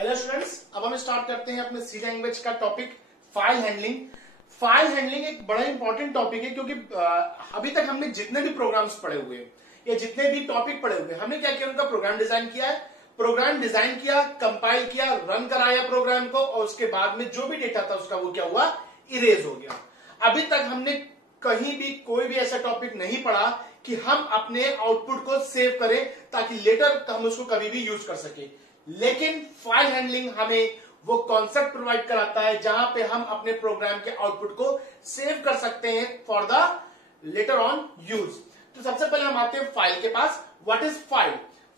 Hello students, अब हम start करते हैं अपने सी लैंग्वेज का topic file handling. File handling एक बड़ा इंपॉर्टेंट टॉपिक है क्योंकि अभी तक हमने जितने भी प्रोग्राम्स पढ़े हुए हैं या जितने भी टॉपिक पढ़े हुए हैं, हमने क्या किया, उनका प्रोग्राम डिजाइन किया है। प्रोग्राम डिजाइन किया, कंपाइल किया, रन कराया प्रोग्राम को, और उसके बाद में जो भी डेटा था उसका वो क्या हुआ, इरेज हो गया। अभी तक हमने कहीं भी कोई भी ऐसा टॉपिक नहीं पढ़ा कि हम अपने आउटपुट को सेव करें ताकि लेटर हम उसको कभी भी यूज कर सके। लेकिन फाइल हैंडलिंग हमें वो कॉन्सेप्ट प्रोवाइड कराता है जहां पे हम अपने प्रोग्राम के आउटपुट को सेव कर सकते हैं for the later on use. तो सबसे पहले हम आते हैं फाइल के पास। What is file?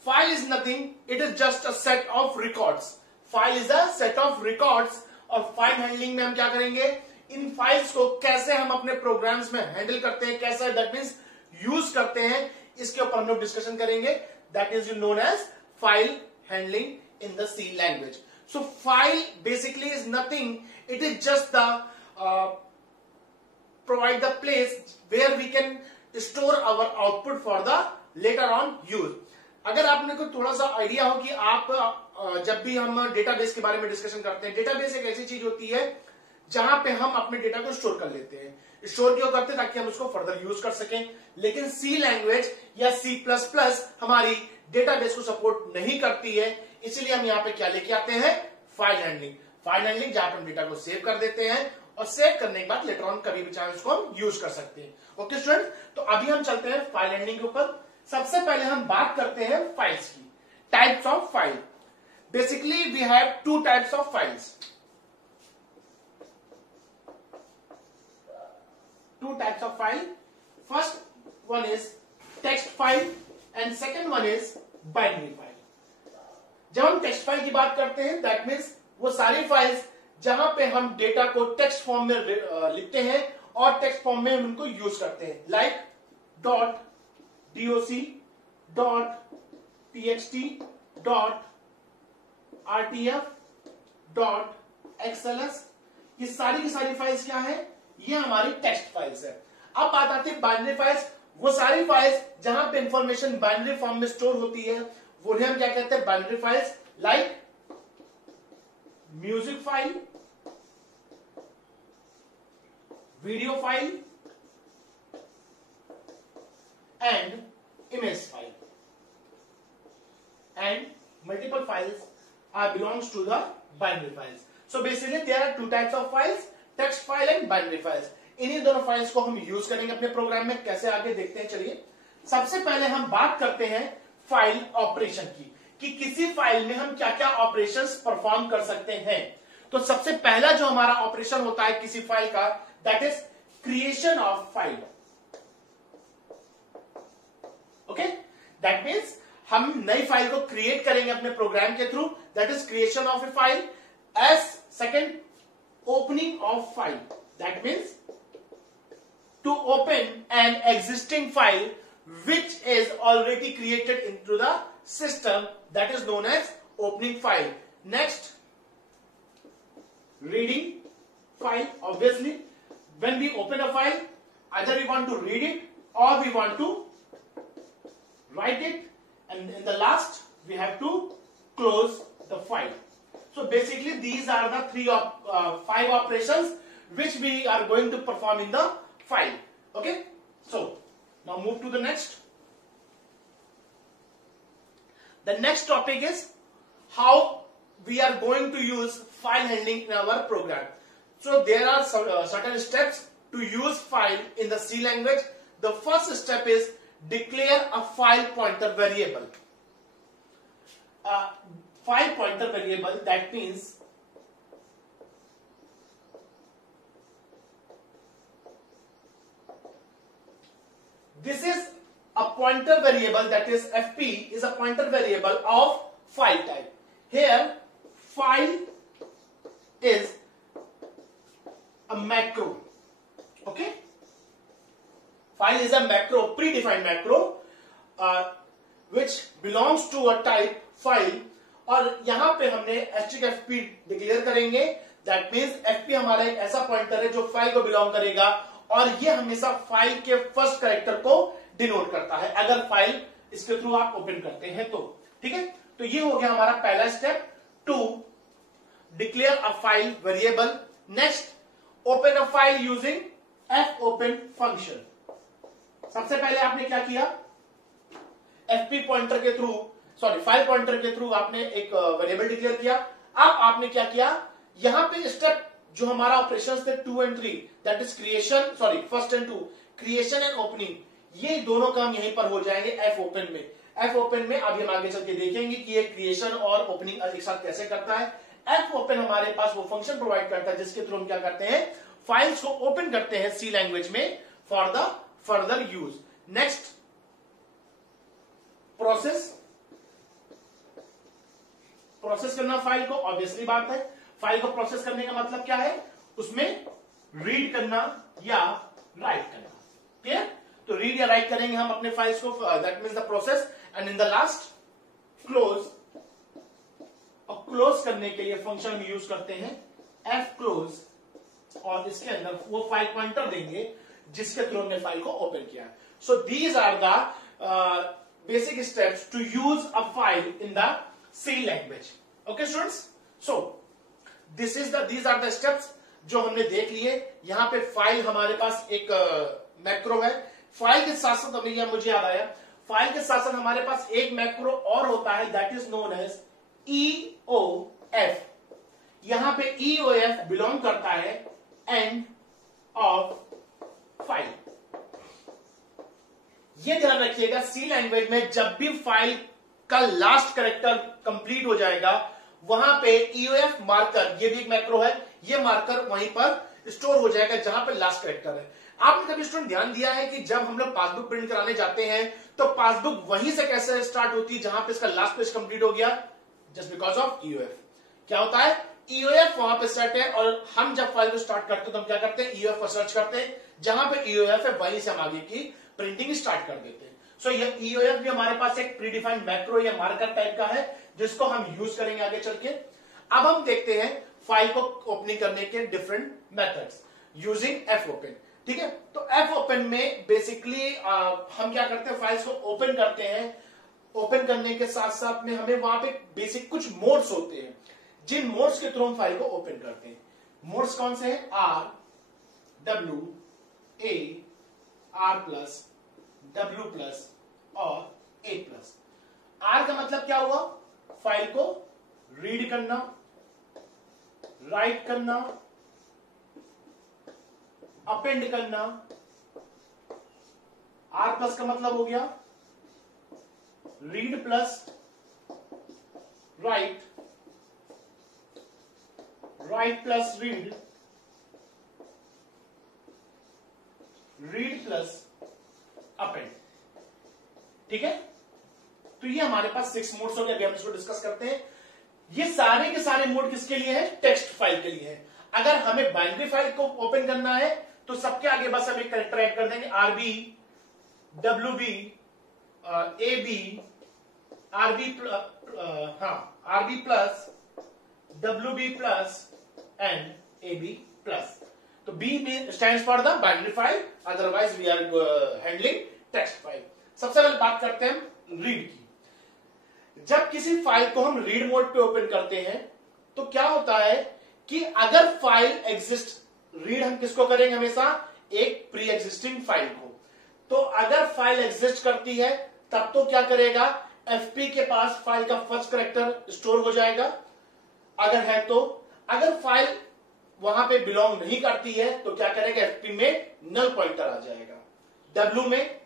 File is nothing, it is just a set of records. File is a set of records. और फाइल हैंडलिंग में हम क्या करेंगे, इन फाइल्स को कैसे हम अपने प्रोग्राम्स में हैंडल करते हैं, कैसे दैट मीन्स यूज करते हैं, इसके ऊपर हम लोग डिस्कशन करेंगे। That is known as file handling in the C language. So file basically is nothing, it is just the provide the place where we can store our output for the later on use. अगर आपने को थोड़ा सा idea हो कि आप जब भी हम डेटाबेस के बारे में डिस्कशन करते हैं, डेटाबेस एक ऐसी चीज होती है जहां पे हम अपने डेटा को स्टोर कर लेते हैं। स्टोर क्यों करते हैं? ताकि हम उसको फर्दर यूज कर सकें। लेकिन सी लैंग्वेज या C++ हमारी डेटाबेस को सपोर्ट नहीं करती है, इसलिए हम यहां पे क्या लेके आते हैं, फाइल हैंडलिंग। फाइल हैंडलिंग जहां पर हम डेटा को सेव कर देते हैं और सेव करने के बाद लेटर ऑन कभी भी चाहे उसको हम यूज कर सकते हैं। ओके स्टूडेंट, तो अभी हम चलते हैं फाइल हैंडलिंग के ऊपर। सबसे पहले हम बात करते हैं फाइल्स की, types of file. Basically we have two types of files. Two types of file. First one is text file and second one is binary file. जब हम टेक्स्ट फाइल की बात करते हैं, दैट मीन्स वो सारी फाइल्स जहां पे हम डेटा को टेक्स्ट फॉर्म में लिखते हैं और टेक्स्ट फॉर्म में हम उनको यूज करते हैं, like .doc, .txt, .rtf, .xls, ये सारी की सारी फाइल्स क्या है, ये हमारी टेक्स्ट फाइल्स है। अब बात आती है बाइनरी फाइल्स। वो सारी फाइल्स जहां पे इंफॉर्मेशन बाइनरी फॉर्म में स्टोर होती है वो हम क्या कहते हैं, binary files, like music file, video file and image file, and multiple files are belongs to the binary files. So basically there are two types of files, text file and binary files. इन्हीं दोनों files को हम use करेंगे अपने programme में। कैसे आगे देखते हैं, चलिए। सबसे पहले हम बात करते हैं फाइल ऑपरेशन की, कि किसी फाइल में हम क्या क्या ऑपरेशंस परफॉर्म कर सकते हैं। तो सबसे पहला जो हमारा ऑपरेशन होता है किसी फाइल का, that is creation of file. Okay, that means हम नई फाइल को क्रिएट करेंगे अपने प्रोग्राम के through, that is creation of a file. As second, opening of file, that means to open an existing file which is already created into the system, that is known as opening file. Next, reading file. Obviously when we open a file, either we want to read it or we want to write it, and in the last we have to close the file. So basically these are the five operations which we are going to perform in the file. Okay, so now move to the next. The next topic is how we are going to use file handling in our program. So there are certain steps to use file in the C language. The first step is declare a file pointer variable. File pointer variable, that means this is a pointer variable, that is FP is a pointer variable of file type. Here file is a macro. Okay, file is a macro, predefined macro which belongs to a type file, और यहां पे हमने fp declare करेंगे। That means fp हमारा एक ऐसा pointer है जो फाइल को बिलोंग करेगा, और ये हमेशा फाइल के फर्स्ट कैरेक्टर को डिनोट करता है अगर फाइल इसके थ्रू आप ओपन करते हैं तो। ठीक है, तो ये हो गया हमारा पहला step to declare a file variable, next open a file using fopen function. सबसे पहले आपने क्या किया, fp पॉइंटर के थ्रू, सॉरी फाइल पॉइंटर के थ्रू आपने एक वेरिएबल डिक्लेयर किया। अब आपने क्या किया, यहां पे स्टेप जो हमारा ऑपरेशन थे 2 और 3, that is creation, sorry first and 2, creation and opening, ये दोनों काम यहीं पर हो जाएंगे fopen में। fopen में अभी हम आगे चल के देखेंगे कि ये क्रिएशन और ओपनिंग एक साथ कैसे करता है। fopen हमारे पास वो फंक्शन प्रोवाइड करता है जिसके थ्रू हम क्या करते हैं, फाइल्स को ओपन करते हैं सी लैंग्वेज में for the further use. Next process करना फाइल को, ऑब्वियसली बात है, फाइल को प्रोसेस करने का मतलब क्या है, उसमें रीड करना या राइट करना। क्लियर? तो रीड या राइट करेंगे हम अपने फाइल्स को, that means the process. And in the last close, और क्लोज करने के लिए फंक्शन हम यूज करते हैं fclose, और इसके अंदर वो फाइल पॉइंटर देंगे जिसके थ्रू हमने फाइल को ओपन किया। So these are the basic steps to use a file in the C language. Okay students, so these are the steps जो हमने देख लिए। यहां पे फाइल हमारे पास एक मैक्रो है, फाइल के साथ साथ अभी मुझे याद आया, फाइल के साथ साथ हमारे पास एक मैक्रो और होता है, that is known as EOF। यहां पे EOF बिलोंग करता है एंड ऑफ फाइल। ये ध्यान रखिएगा, सी लैंग्वेज में जब भी फाइल का लास्ट कैरेक्टर कंप्लीट हो जाएगा, वहां पे EOF मार्कर, ये भी एक मैक्रो है, ये मार्कर वहीं पर स्टोर हो जाएगा जहां पे लास्ट कैरेक्टर है। आपने कभी स्टूडेंट ध्यान दिया है कि जब हम लोग पासबुक प्रिंट कराने जाते हैं तो पासबुक वहीं से कैसे स्टार्ट होती है जहां पे इसका लास्ट पेज कंप्लीट हो गया, जस्ट बिकॉज ऑफ EOF। क्या होता है, EOF वहां पे सेट है, और हम जब फाइल को स्टार्ट करते हैं तो हम क्या करते हैं, EOF पर सर्च करते हैं, जहां पे EOF है वहीं से हम आगे की प्रिंटिंग स्टार्ट कर देते हैं। सो ये EOF भी हमारे पास एक प्रीडिफाइंड मैक्रो या मार्कर टाइप का है जिसको हम यूज करेंगे आगे चल के। अब हम देखते हैं फाइल को ओपनिंग करने के डिफरेंट मेथड्स यूजिंग fopen। ठीक है, तो fopen में बेसिकली हम क्या करते हैं, फाइल्स को ओपन करते हैं। ओपन करने के साथ साथ में हमें वहां पे बेसिक कुछ मोड्स होते हैं, जिन मोड्स के थ्रू हम फाइल को ओपन करते हैं। मोड्स कौन से हैं, R, W, A, R+, W+ और A+। R का मतलब क्या हुआ, फाइल को रीड करना, राइट करना, अपेंड करना। R+ का मतलब हो गया read plus right, right plus read, read plus append. ठीक है, तो ये हमारे पास 6 मोड्स हो गए। अभी हम इसको डिस्कस करते हैं। ये सारे के सारे मोड किसके लिए हैं, टेक्स्ट फाइल के लिए है। अगर हमें बाइनरी फाइल को ओपन करना है तो सबके आगे बस हम एक कैरेक्टर ऐड कर देंगे, RB, WB, AB, RB+, WB+ and AB+। तो B stands for the binary file, otherwise we are handling text file. सबसे पहले बात करते हैं रीड की। जब किसी फाइल को हम रीड मोड पे ओपन करते हैं तो क्या होता है कि अगर फाइल एग्जिस्ट, रीड हम किसको करेंगे हमेशा, एक प्री एग्जिस्टिंग फाइल को। तो अगर फाइल एग्जिस्ट करती है तब तो क्या करेगा, FP के पास फाइल का फर्स्ट कैरेक्टर स्टोर हो जाएगा अगर है तो। अगर फाइल वहां पे बिलोंग नहीं करती है तो क्या करेगा, FP में नल पॉइंटर आ जाएगा। W में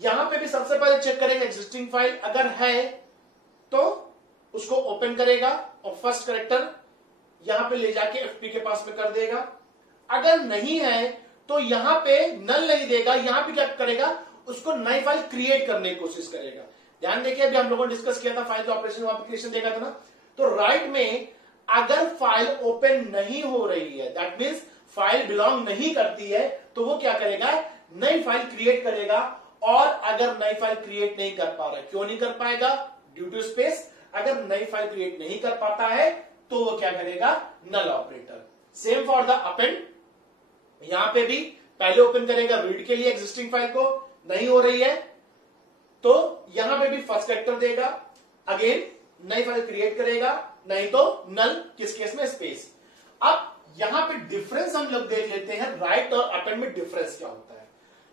यहां पे भी सबसे पहले चेक करेगा एग्जिस्टिंग फाइल, अगर है तो उसको ओपन करेगा और फर्स्ट कैरेक्टर यहां पे ले जाके FP के पास में कर देगा। अगर नहीं है तो यहां पे नल नहीं देगा, यहां पे क्या करेगा, उसको नई फाइल क्रिएट करने की कोशिश करेगा। ध्यान देखिए, अभी हम लोगों ने डिस्कस किया था फाइल का ऑपरेशन, वहां पे क्रिएशन देखा था ना। तो राइट में अगर फाइल ओपन नहीं हो रही है, दैट मीन्स फाइल बिलोंग नहीं करती है, तो वो क्या करेगा, नई फाइल क्रिएट करेगा। और अगर नई फाइल क्रिएट नहीं कर पा रहा है, क्यों नहीं कर पाएगा, ड्यू टू स्पेस। अगर नई फाइल क्रिएट नहीं कर पाता है तो वो क्या करेगा, null operator. Same for the append, यहां पे भी पहले ओपन करेगा रीड के लिए एग्जिस्टिंग फाइल को, नहीं हो रही है तो यहां पे भी फर्स्ट कैरेक्टर देगा, अगेन नई फाइल क्रिएट करेगा, नहीं तो नल, किस केस में स्पेस। अब यहां पे डिफरेंस हम लोग देख लेते हैं, राइट और अपेंड में डिफरेंस क्या होता है।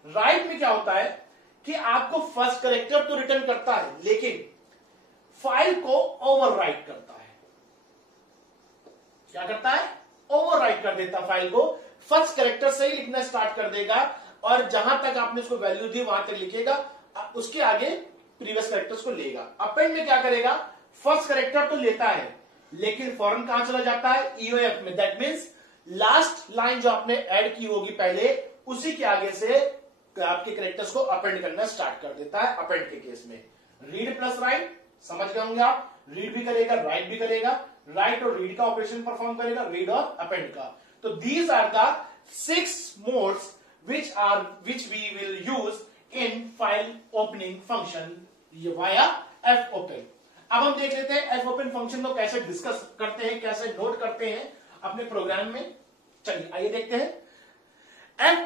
राइट में क्या होता है कि आपको फर्स्ट कैरेक्टर तो रिटर्न करता है, लेकिन फाइल को ओवरराइट करता है। क्या करता है? ओवरराइट कर देता है फाइल को, फर्स्ट कैरेक्टर से ही लिखना स्टार्ट कर देगा और जहां तक आपने उसको वैल्यू दी वहां तक लिखेगा, उसके आगे प्रीवियस कैरेक्टर्स को लेगा। अपेंड में क्या करेगा? फर्स्ट कैरेक्टर तो लेता है लेकिन फौरन कहां चला जाता है? ईओएफ में। दैट मीन्स लास्ट लाइन जो आपने ऐड की होगी पहले, उसी के आगे से आपके कैरेक्टर्स को अपेंड करना स्टार्ट कर देता है। अपेंड के केस में रीड प्लस राइट, समझ गए होंगे आप, रीड भी करेगा राइट भी करेगा, राइट और रीड का ऑपरेशन परफॉर्म करेगा, रीड और अपेंड का। तो these are the 6 modes which we will use in file opening function via fopen। अब हम देख लेते हैं fopen फंक्शन को कैसे डिस्कस करते हैं, कैसे नोट करते हैं अपने प्रोग्राम में। चलिए आइए देखते हैं।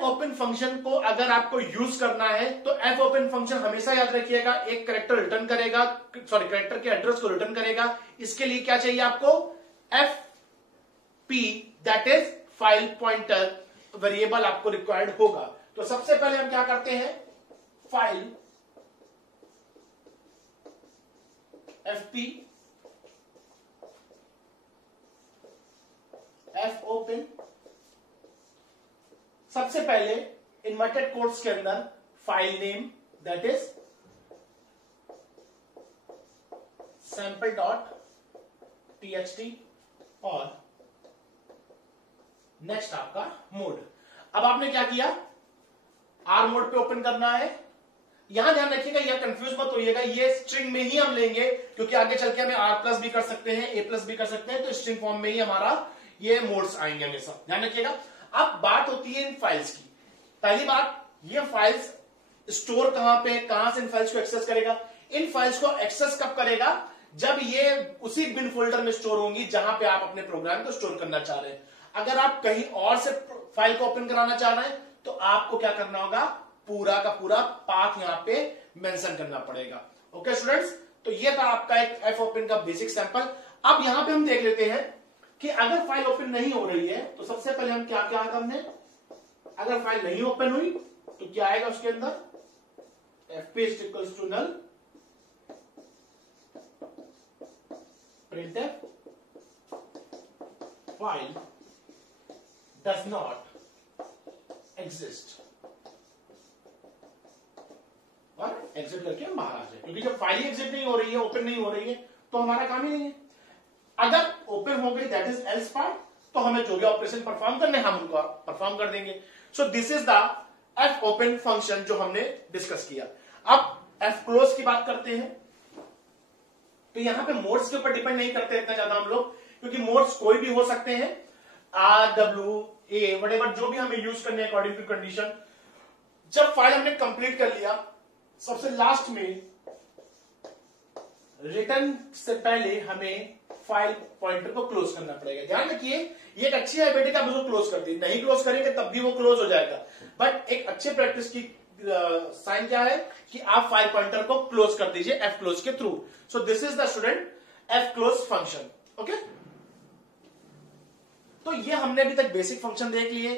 fopen फंक्शन को अगर आपको यूज करना है तो fopen फंक्शन हमेशा याद रखिएगा, एक कैरेक्टर रिटर्न करेगा, सॉरी कैरेक्टर के एड्रेस को रिटर्न करेगा। इसके लिए क्या चाहिए आपको? fp, that is file pointer variable आपको रिक्वायर्ड होगा। तो सबसे पहले हम क्या करते हैं? फाइल fp fopen, सबसे पहले इन्वर्टेड कोट्स के अंदर file name that is sample.txt और नेक्स्ट आपका मोड। अब आपने क्या किया? आर मोड पे ओपन करना है। यहां ध्यान रखिएगा, यह कंफ्यूज मत होइएगा, ये स्ट्रिंग में ही हम लेंगे क्योंकि आगे चल के हमें आर प्लस भी कर सकते हैं, ए प्लस भी कर सकते हैं, तो स्ट्रिंग फॉर्म में ही हमारा ये मोड्स आएंगे हमेशा, ध्यान रखिएगा। अब बात होती है इन फाइल्स की। पहली बात, ये फाइल्स स्टोर कहां पे, कहां से इन फाइल्स को एक्सेस करेगा? इन फाइल्स को एक्सेस कब करेगा? जब ये उसी बिन फोल्डर में स्टोर होंगी जहां पे आप अपने प्रोग्राम को स्टोर करना चाह रहे हैं। अगर आप कहीं और से फाइल को ओपन कराना चाह रहे हैं तो आपको क्या करना होगा? पूरा का पूरा पाथ यहां पे मेंशन करना पड़ेगा। ओके स्टूडेंट्स, तो ये था आपका एक fopen का बेसिक सैंपल। अब यहां पे हम देख लेते हैं कि अगर फाइल ओपन नहीं हो रही है तो सबसे पहले हम क्या क्या करने, अगर फाइल नहीं ओपन हुई तो क्या आएगा उसके अंदर? fp equals to null, printf file does not exist और एग्जिट करके हम बाहर आ जाए, क्योंकि जब फाइल ही एग्जिट नहीं हो रही है, ओपन नहीं हो रही है, तो हमारा काम ही नहीं है। अगर ओपन हो गई दैट इज एल्स पार्ट, तो हमें जो भी ऑपरेशन परफॉर्म करने हम उनको परफॉर्म कर देंगे। So this is the fopen function जो हमने डिस्कस किया। अब fclose की बात करते हैं, तो यहां पे मोड्स के ऊपर डिपेंड नहीं करते इतना ज्यादा हम लोग, क्योंकि मोड्स कोई भी हो सकते हैं, आर डब्ल्यू ए वटेवर जो भी हमें यूज करने अकॉर्डिंग टू कंडीशन। जब फाइल हमने कंप्लीट कर लिया, सबसे लास्ट में रिटर्न से पहले हमें फाइल पॉइंटर को क्लोज करना पड़ेगा। ध्यान रखिए, ये एक अच्छी हैबिट है कि आप उसको क्लोज कर दी, नहीं क्लोज करेंगे तब भी वो क्लोज हो जाएगा, बट एक अच्छे प्रैक्टिस की साइन क्या है कि आप फाइल पॉइंटर को क्लोज कर दीजिए fclose के through. So this is the student fclose function. Okay, तो ये हमने अभी तक बेसिक फंक्शन देख लिए।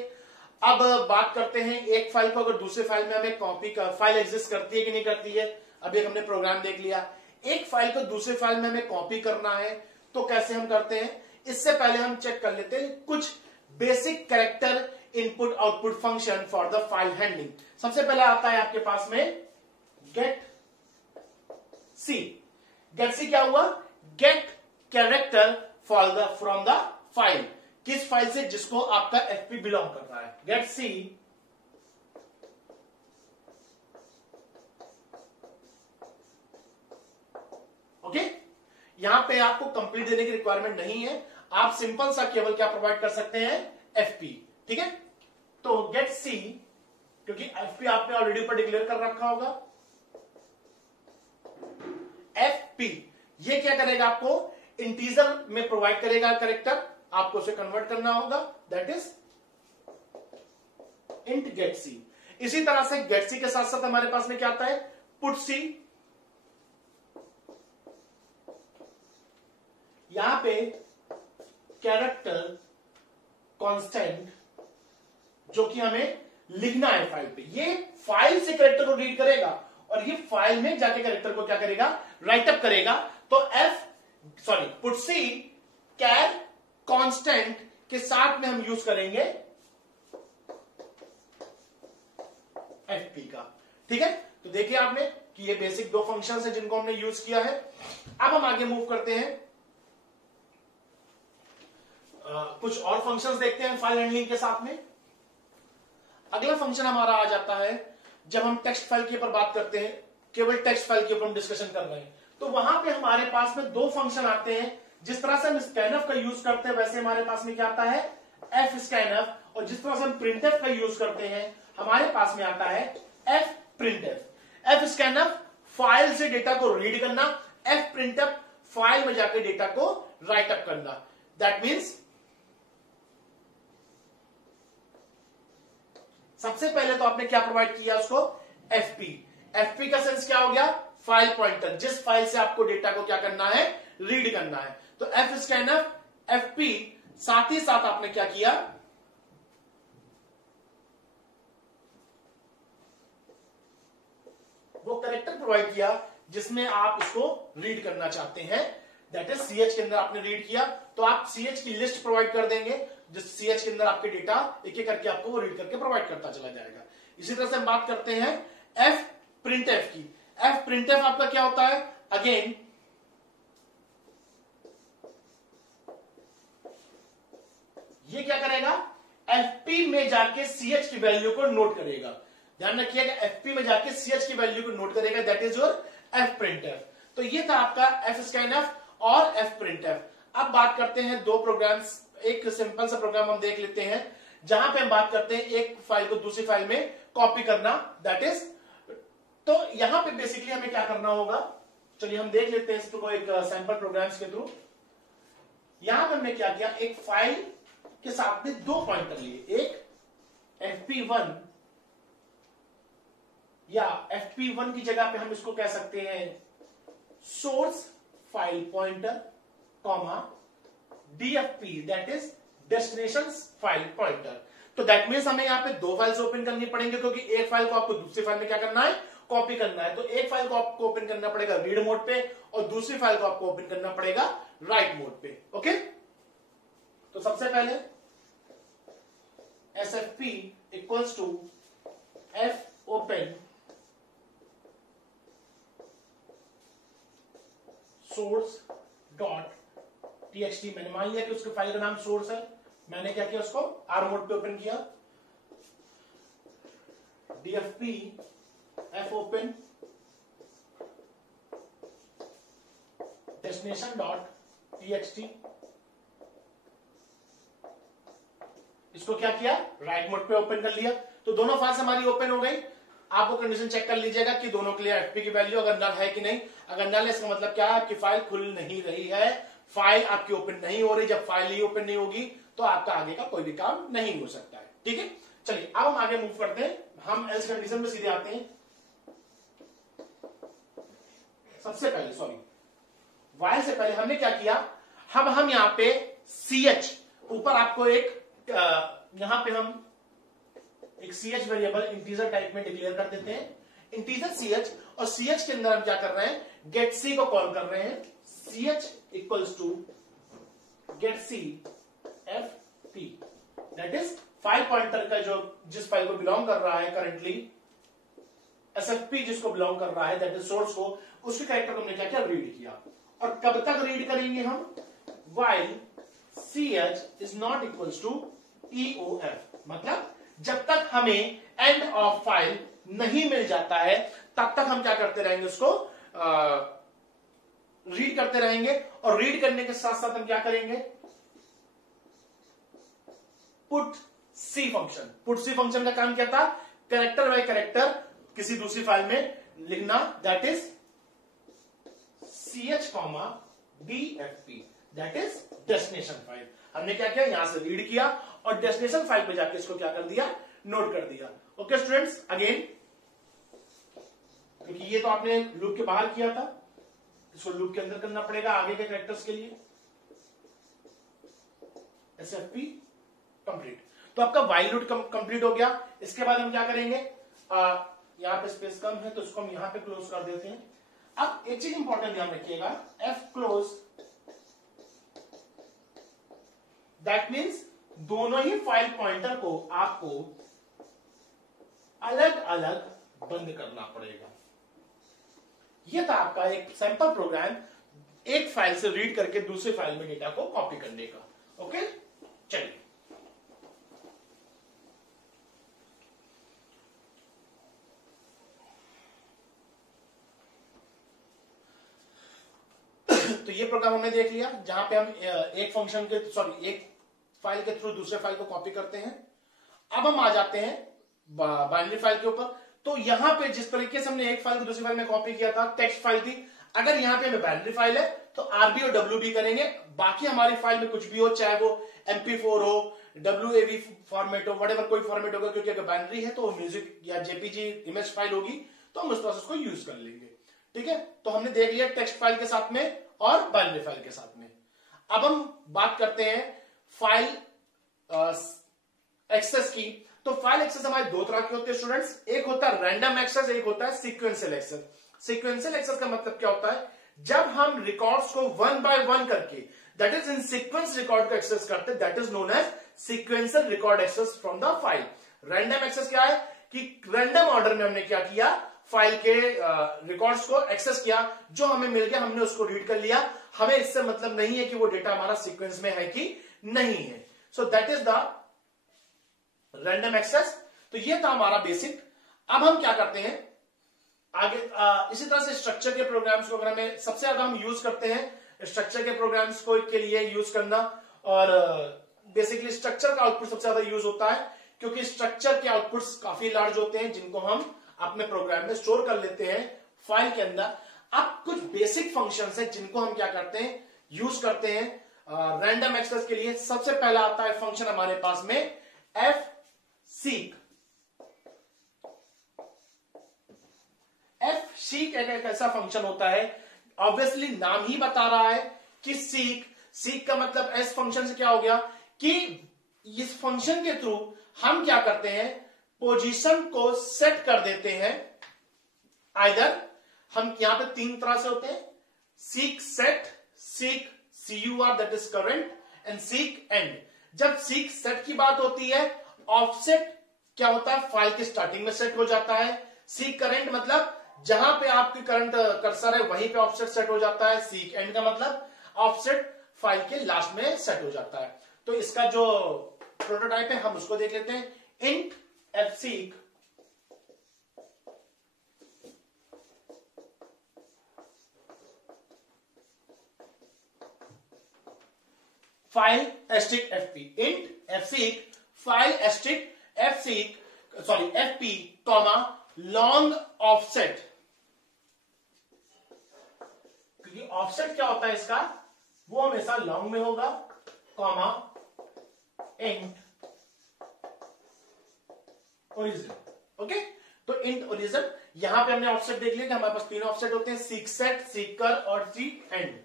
अब बात करते हैं एक फाइल को अगर दूसरे फाइल में हमें कॉपी का, फाइल एग्जिस्ट करती है कि नहीं करती है। अभी हमने प्रोग्राम देख लिया। एक फाइल को दूसरे फाइल में हमें कॉपी करना है तो कैसे हम करते हैं? इससे पहले हम चेक कर लेते हैं कुछ basic character input output function for the file handling. सबसे पहले आता है आपके पास में गेट सी। गेट सी क्या हुआ? Get character from the file. किस फाइल से? जिसको आपका एफपी बिलोंग कर रहा है। Get C okay. यहां पे आपको कंप्लीट देने की रिक्वायरमेंट नहीं है, आप सिंपल सा केवल क्या प्रोवाइड कर सकते हैं? एफपी। ठीक है, तो गेट सी, क्योंकि एफपी आपने ऑलरेडी ऊपर डिक्लेयर कर रखा होगा। एफपी ये क्या करेगा? आपको इंटीजर में प्रोवाइड करेगा कैरेक्टर, आपको उसे कन्वर्ट करना होगा, दैट इज इंट गेट सी। इसी तरह से गेट सी के साथ साथ हमारे पास में क्या आता है? पुट सी। यहां पे कैरेक्टर कांस्टेंट जो कि हमें लिखना है फाइल पे, ये फाइल से कैरेक्टर को रीड करेगा और ये फाइल में जाके कैरेक्टर को क्या करेगा, राइट अप करेगा। तो पुट सी कैर कांस्टेंट के साथ में हम यूज करेंगे एफपी का। ठीक है, तो देखिए आपने कि ये बेसिक दो फंक्शंस है जिनको हमने यूज किया है। अब हम आगे मूव करते हैं, कुछ और फंक्शंस देखते हैं फाइल हैंडलिंग के साथ में। अगला फंक्शन हमारा आ जाता है जब हम टेक्स्ट फाइल के ऊपर बात करते हैं, केवल टेक्स्ट फाइल के ऊपर हम डिस्कशन कर रहे हैं, तो वहां पे हमारे पास में दो फंक्शन आते हैं। जिस तरह से हम स्कैनफ का यूज करते हैं वैसे हमारे पास में क्या आता है, एफ स्कैनफ, और जिस तरह से हम प्रिंटफ का यूज करते हैं हमारे पास में आता है F printf. F scanf file से डेटा को रीड करना, एफ प्रिंटफ फाइल में जाकर डेटा को राइट अप करना। दैट मीन्स सबसे पहले तो आपने क्या प्रोवाइड किया उसको, एफपी। एफपी का सेंस क्या हो गया, फाइल पॉइंटर, जिस फाइल से आपको डेटा को क्या करना है, रीड करना है। तो एफ स्कैनफ एफपी, साथ ही साथ आपने क्या किया, वो कैरेक्टर प्रोवाइड किया जिसमें आप उसको रीड करना चाहते हैं। दैट इज सीएच के अंदर आपने रीड किया, तो आप सीएच की लिस्ट प्रोवाइड कर देंगे, जिस सीएच के अंदर आपके डेटा एक एक करके आपको वो रीड करके प्रोवाइड करता चला जाएगा। इसी तरह से हम बात करते हैं एफ प्रिंटफ की। एफ प्रिंटफ आपका क्या होता है, अगेन ये क्या करेगा, एफपी में जाके सीएच की वैल्यू को नोट करेगा। ध्यान रखिएगा, एफपी में जाके सीएच की वैल्यू को नोट करेगा, that is your F printf. तो ये था आपका एफ स्कैनफ और एफ प्रिंटफ। अब बात करते हैं दो प्रोग्राम्स, एक सिंपल सा प्रोग्राम हम देख लेते हैं जहां पे हम बात करते हैं एक फाइल को दूसरी फाइल में कॉपी करना, दैट इज, तो यहां पे बेसिकली हमें क्या करना होगा, चलिए हम देख लेते हैं इसको एक सैंपल प्रोग्राम्स के थ्रू। यहां पर हमने क्या किया, एक फाइल के साथ में दो पॉइंटर लिए, एक fp1 या fp1 की जगह पे हम इसको कह सकते हैं source file pointer, comma DFP that is destination file pointer. तो दैट मीन्स हमें यहां पे दो फाइल्स ओपन करनी पड़ेंगे, क्योंकि एक फाइल को आपको दूसरी फाइल में क्या करना है, कॉपी करना है। तो एक फाइल को आपको ओपन करना पड़ेगा रीड मोड पे और दूसरी फाइल को आपको ओपन करना पड़ेगा राइट मोड पे। ओके, तो सबसे पहले SFP equals to F open source dot txt। मैंने मान लिया कि उसके फाइल का नाम सोर्स है, मैंने क्या किया, उसको आर मोड पे ओपन किया। DFP F open destination dot txt, इसको क्या किया, राइट मोड पे ओपन कर लिया। तो दोनों फाइल्स हमारी ओपन हो गई। आप वो कंडीशन चेक कर लीजिएगा कि दोनों के लिए एफपी की वैल्यू अगर नल है कि नहीं। अगर नल है इसका मतलब क्या है, आपकी फाइल खुल नहीं रही है, फाइल आपकी ओपन नहीं हो रही। जब फाइल ही ओपन नहीं होगी तो आपका आगे का कोई भी काम नहीं हो सकता है। ठीक है, चलिए अब हम आगे मूव करते हैं, हम एल्स कंडीशन में सीधे आते हैं। सबसे पहले वाइल से पहले हमने क्या किया, हम यहां पे CH ऊपर आपको एक यहां पे हम एक CH वेरिएबल इंटीजर टाइप में डिक्लेयर कर देते हैं, इंटीजर CH, और CH के अंदर हम क्या कर रहे हैं, गेट सी को कॉल कर रहे हैं। CH equals to get C FP, that is file pointer का जो जिस फाइल को बिलोंग कर रहा है करंटली, SFP जिसको बिलोंग कर रहा है दैट इज सोर्स को, उसके कैरेक्टर को हमने क्या किया, रीड किया। और कब तक रीड करेंगे हम, while CH is not equals to EOF, मतलब जब तक हमें एंड ऑफ फाइल नहीं मिल जाता है तब तक हम क्या करते रहेंगे, उसको रीड करते रहेंगे। और रीड करने के साथ साथ हम क्या करेंगे, पुट सी फंक्शन। पुट सी फंक्शन का काम क्या था, कैरेक्टर बाय कैरेक्टर किसी दूसरी फाइल में लिखना, that is CH comma DFP, that is destination file. हमने क्या किया, यहां से रीड किया और डेस्टिनेशन फाइल पे जाके इसको क्या कर दिया, नोट कर दिया। ओके स्टूडेंट्स, अगेन क्योंकि ये तो आपने लूप के बाहर किया था, इसको लूप के अंदर करना पड़ेगा आगे के कैरेक्टर्स के लिए। SFP complete. तो आपका वाइल लूप कंप्लीट हो गया। इसके बाद हम क्या करेंगे, यहां पे स्पेस कम है तो इसको हम यहां पे क्लोज कर देते हैं। अब एक चीज इंपॉर्टेंट ध्यान रखिएगा, एफ क्लोज दैट मीन्स दोनों ही फाइल पॉइंटर को आपको अलग अलग बंद करना पड़ेगा। यह था आपका एक सैंपल प्रोग्राम, एक फाइल से रीड करके दूसरी फाइल में डेटा को कॉपी करने का। ओके, चलिए तो ये प्रोग्राम हमने देख लिया जहां पे हम एक फाइल के थ्रू दूसरे फाइल को कॉपी करते हैं। अब हम आ जाते हैं बाइनरी फाइल के ऊपर। तो यहां पे जिस तरीके से हमने एक फाइल को दूसरी फाइल में कॉपी किया था, टेक्स्ट फाइल थी, अगर यहां पे हमें बाइनरी फाइल है तो आरबी और डब्ल्यूबी करेंगे। बाकी हमारी फाइल में कुछ भी हो, चाहे वो MP4 हो, WAV फॉर्मेट हो, वटेवर कोई फॉर्मेट होगा, क्योंकि अगर बाइनरी है तो वो म्यूजिक या जेपीजी इमेज फाइल होगी, तो हम उस प्रोसेस को यूज कर लेंगे। ठीक है, तो हमने देख लिया टेक्स्ट फाइल के साथ में और बाइनरी फाइल के साथ में। अब हम बात करते हैं फाइल एक्सेस की। तो फाइल एक्सेस हमारे दो तरह के होते हैं स्टूडेंट्स, एक होता है रैंडम एक्सेस, एक होता है सीक्वेंशियल एक्सेस। सीक्वेंशियल एक्सेस का मतलब क्या होता है, जब हम रिकॉर्ड्स को वन बाय वन करके that is in sequence record को एक्सेस करते हैं, that is known as sequential record access from the file. Random access क्या है कि रैंडम ऑर्डर में हमने क्या किया, फाइल के रिकॉर्ड्स को एक्सेस किया, जो हमें मिल गया हमने उसको रीड कर लिया। हमें इससे मतलब नहीं है कि वो डेटा हमारा सीक्वेंस में है कि नहीं है। So that is the random access. तो ये था हमारा बेसिक। अब हम क्या करते हैं आगे, इसी तरह से स्ट्रक्चर के प्रोग्राम्स को अगर हमें सबसे ज्यादा हम यूज करते हैं स्ट्रक्चर के प्रोग्राम्स को के लिए यूज करना, और बेसिकली स्ट्रक्चर का आउटपुट सबसे ज्यादा यूज होता है, क्योंकि स्ट्रक्चर के आउटपुट्स काफी लार्ज होते हैं जिनको हम अपने प्रोग्राम में स्टोर कर लेते हैं फाइल के अंदर। अब कुछ बेसिक फंक्शंस हैं जिनको हम क्या करते हैं, यूज करते हैं रैंडम एक्सेस के लिए। सबसे पहला आता है फंक्शन हमारे पास में एफ सीक। एफ सीक एक ऐसा फंक्शन होता है, ऑब्वियसली नाम ही बता रहा है कि सीक। सीक का मतलब एस फंक्शन से क्या हो गया कि इस फंक्शन के थ्रू हम क्या करते हैं, पोजीशन को सेट कर देते हैं। आइदर हम यहां पे तीन तरह से होते हैं, seek set, seek CUR that is current, and seek and. जब सीक सेट की बात होती है, ऑफसेट क्या होता है, फाइल के स्टार्टिंग में सेट हो जाता है। सीक करंट मतलब जहां पे आपकी करंट कर्सर है वहीं पे ऑफसेट सेट हो जाता है। सीक एंड का मतलब ऑफसेट फाइल के लास्ट में सेट हो जाता है। तो इसका जो प्रोटोटाइप है हम उसको देख लेते हैं। Int fseek file asterisk fp, int fseek file asterisk fp comma long offset. क्योंकि ऑफसेट क्या होता है इसका, वो हमेशा लॉन्ग में होगा, कॉमा इंट ओरिजिन। ओके, तो इंट ओरिजिन। यहां पे हमने ऑफसेट देख लिया कि हमारे पास तीन ऑफसेट होते हैं, सीक सेट, सीकर और सीक एंड।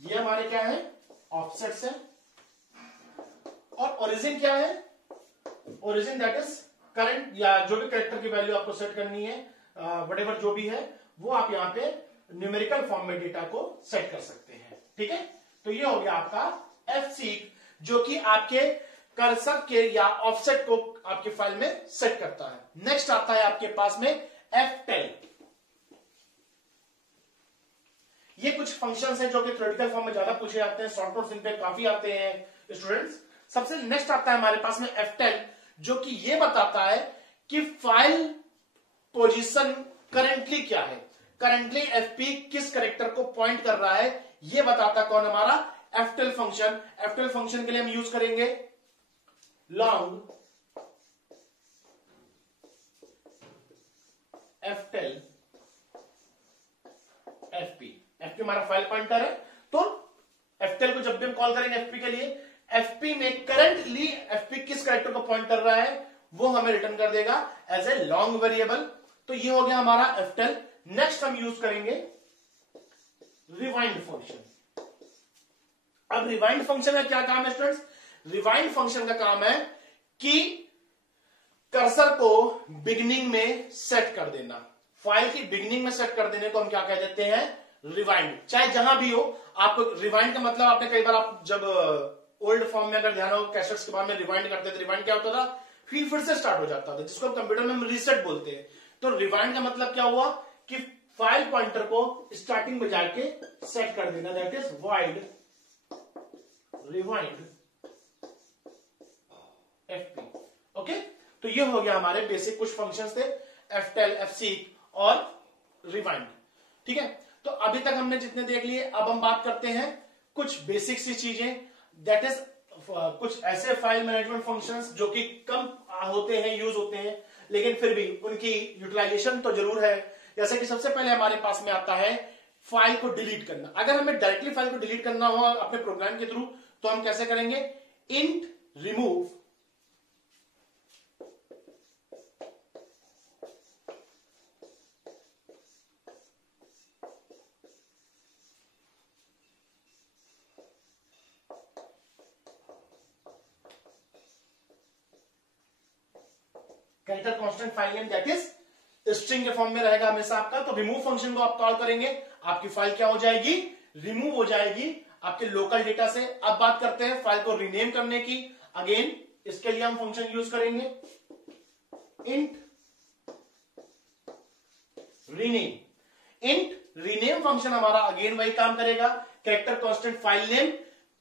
ये हमारे क्या है, ऑफसेट्स है। और ओरिजिन क्या है, ओरिजिन दैट इज करंट, या जो भी कैरेक्टर की वैल्यू आपको सेट करनी है, व्हाटएवर जो भी है, वो आप यहां पे न्यूमेरिकल फॉर्म में डेटा को सेट कर सकते हैं। ठीक है, तो ये हो गया आपका fseek, जो कि आपके कर्सर के या ऑफसेट को आपकी फाइल में सेट करता है। नेक्स्ट आता है आपके पास में ftell। ये कुछ फंक्शंस हैं जो कि थ्योरेटिकल फॉर्म में ज्यादा पूछे जाते हैं, शॉर्ट नोट्स इन पे काफी आते हैं स्टूडेंट्स। सबसे नेक्स्ट आता है हमारे पास में ftell, जो कि ये बताता है कि फाइल पोजीशन करंटली क्या है, करंटली fp किस कैरेक्टर को पॉइंट कर रहा है, ये बताता कौन, हमारा ftell फंक्शन। ftell फंक्शन के लिए हम यूज करेंगे लॉन्ग ftell fp। fp हमारा फाइल पॉइंटर है, तो ftell को जब भी हम कॉल करेंगे एफपी के लिए, एफपी में करंटली एफपी किस कैरेक्टर को पॉइंट कर रहा है वो हमें रिटर्न कर देगा एज ए लॉन्ग वेरिएबल। तो ये हो गया हमारा एफटेल। नेक्स्ट हम यूज करेंगे रिवाइंड फंक्शन। अब रिवाइंड फंक्शन का क्या काम है स्टूडेंट्स? रिवाइंड फंक्शन का काम है कि कर्सर को बिगिनिंग में सेट कर देना, फाइल की बिगिनिंग में सेट कर देने को हम क्या कह देते हैं? रिवाइंड। चाहे जहां भी हो, आपको रिवाइंड का मतलब आपने कई बार आप जब ओल्ड फॉर्म में अगर ध्यान हो कैसेट्स के बाद में रिवाइंड करते थे, रिवाइंड क्या होता था? फिर से स्टार्ट हो जाता था, जिसको कंप्यूटर में हम रीसेट बोलते हैं। तो रिवाइंड का मतलब क्या हुआ कि फाइल पॉइंटर को स्टार्टिंग में जाके सेट कर देना, that is wide rewind FP. Okay, तो ये हो गया हमारे बेसिक कुछ फंक्शंस थे, एफटेल, एफसीक और रिवाइंड। ठीक है, तो अभी तक हमने जितने देख लिए, अब हम बात करते हैं कुछ बेसिक सी चीजें, दैट इज कुछ ऐसे फाइल मैनेजमेंट फंक्शंस जो कि कम होते हैं, यूज होते हैं, लेकिन फिर भी उनकी यूटिलाइजेशन तो जरूर है। जैसे कि सबसे पहले हमारे पास में आता है फाइल को डिलीट करना। अगर हमें डायरेक्टली फाइल को डिलीट करना हो अपने प्रोग्राम के थ्रू, तो हम कैसे करेंगे? Int remove character constant file name, that is string के फॉर्म में रहेगा हमेशा आपका। तो रिमूव फंक्शन को आप कॉल करेंगे, आपकी फाइल क्या हो जाएगी? रिमूव हो जाएगी आपके लोकल डेटा से। अब बात करते हैं फाइल को रीनेम करने की। अगेन इसके लिए हम फंक्शन यूज करेंगे int rename. Int rename function हमारा अगेन वही काम करेगा, character constant file name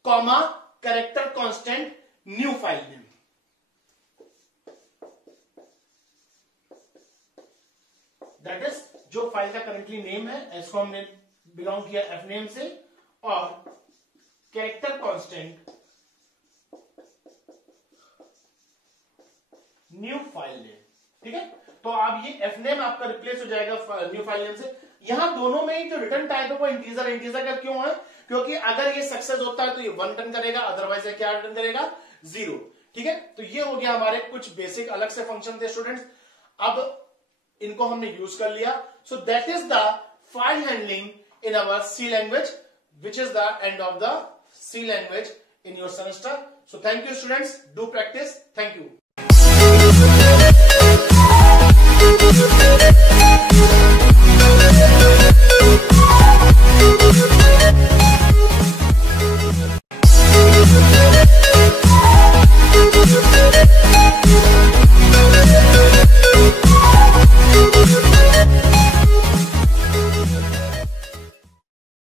comma character constant new file name. That is जो फाइल का करंटली नेम है, इसको हमने बिलोंग किया एफ नेम से, और character constant new file name. ठीक है, तो अब ये एफ नेम आपका रिप्लेस हो जाएगा न्यू फाइल नेम से। यहां दोनों में ही जो रिटर्न टाइप है वो इंटीजर। इंटीजर का क्यों है? क्योंकि अगर ये सक्सेस होता है तो ये 1 रिटर्न करेगा, अदरवाइज ये क्या रिटर्न करेगा? 0। ठीक है, तो ये हो गया हमारे कुछ बेसिक अलग से फंक्शन थे स्टूडेंट्स। अब इनको हमने यूज कर लिया। So that is the file handling in our C language, which is the end of the C language in your semester. So thank you students, do practice. Thank you.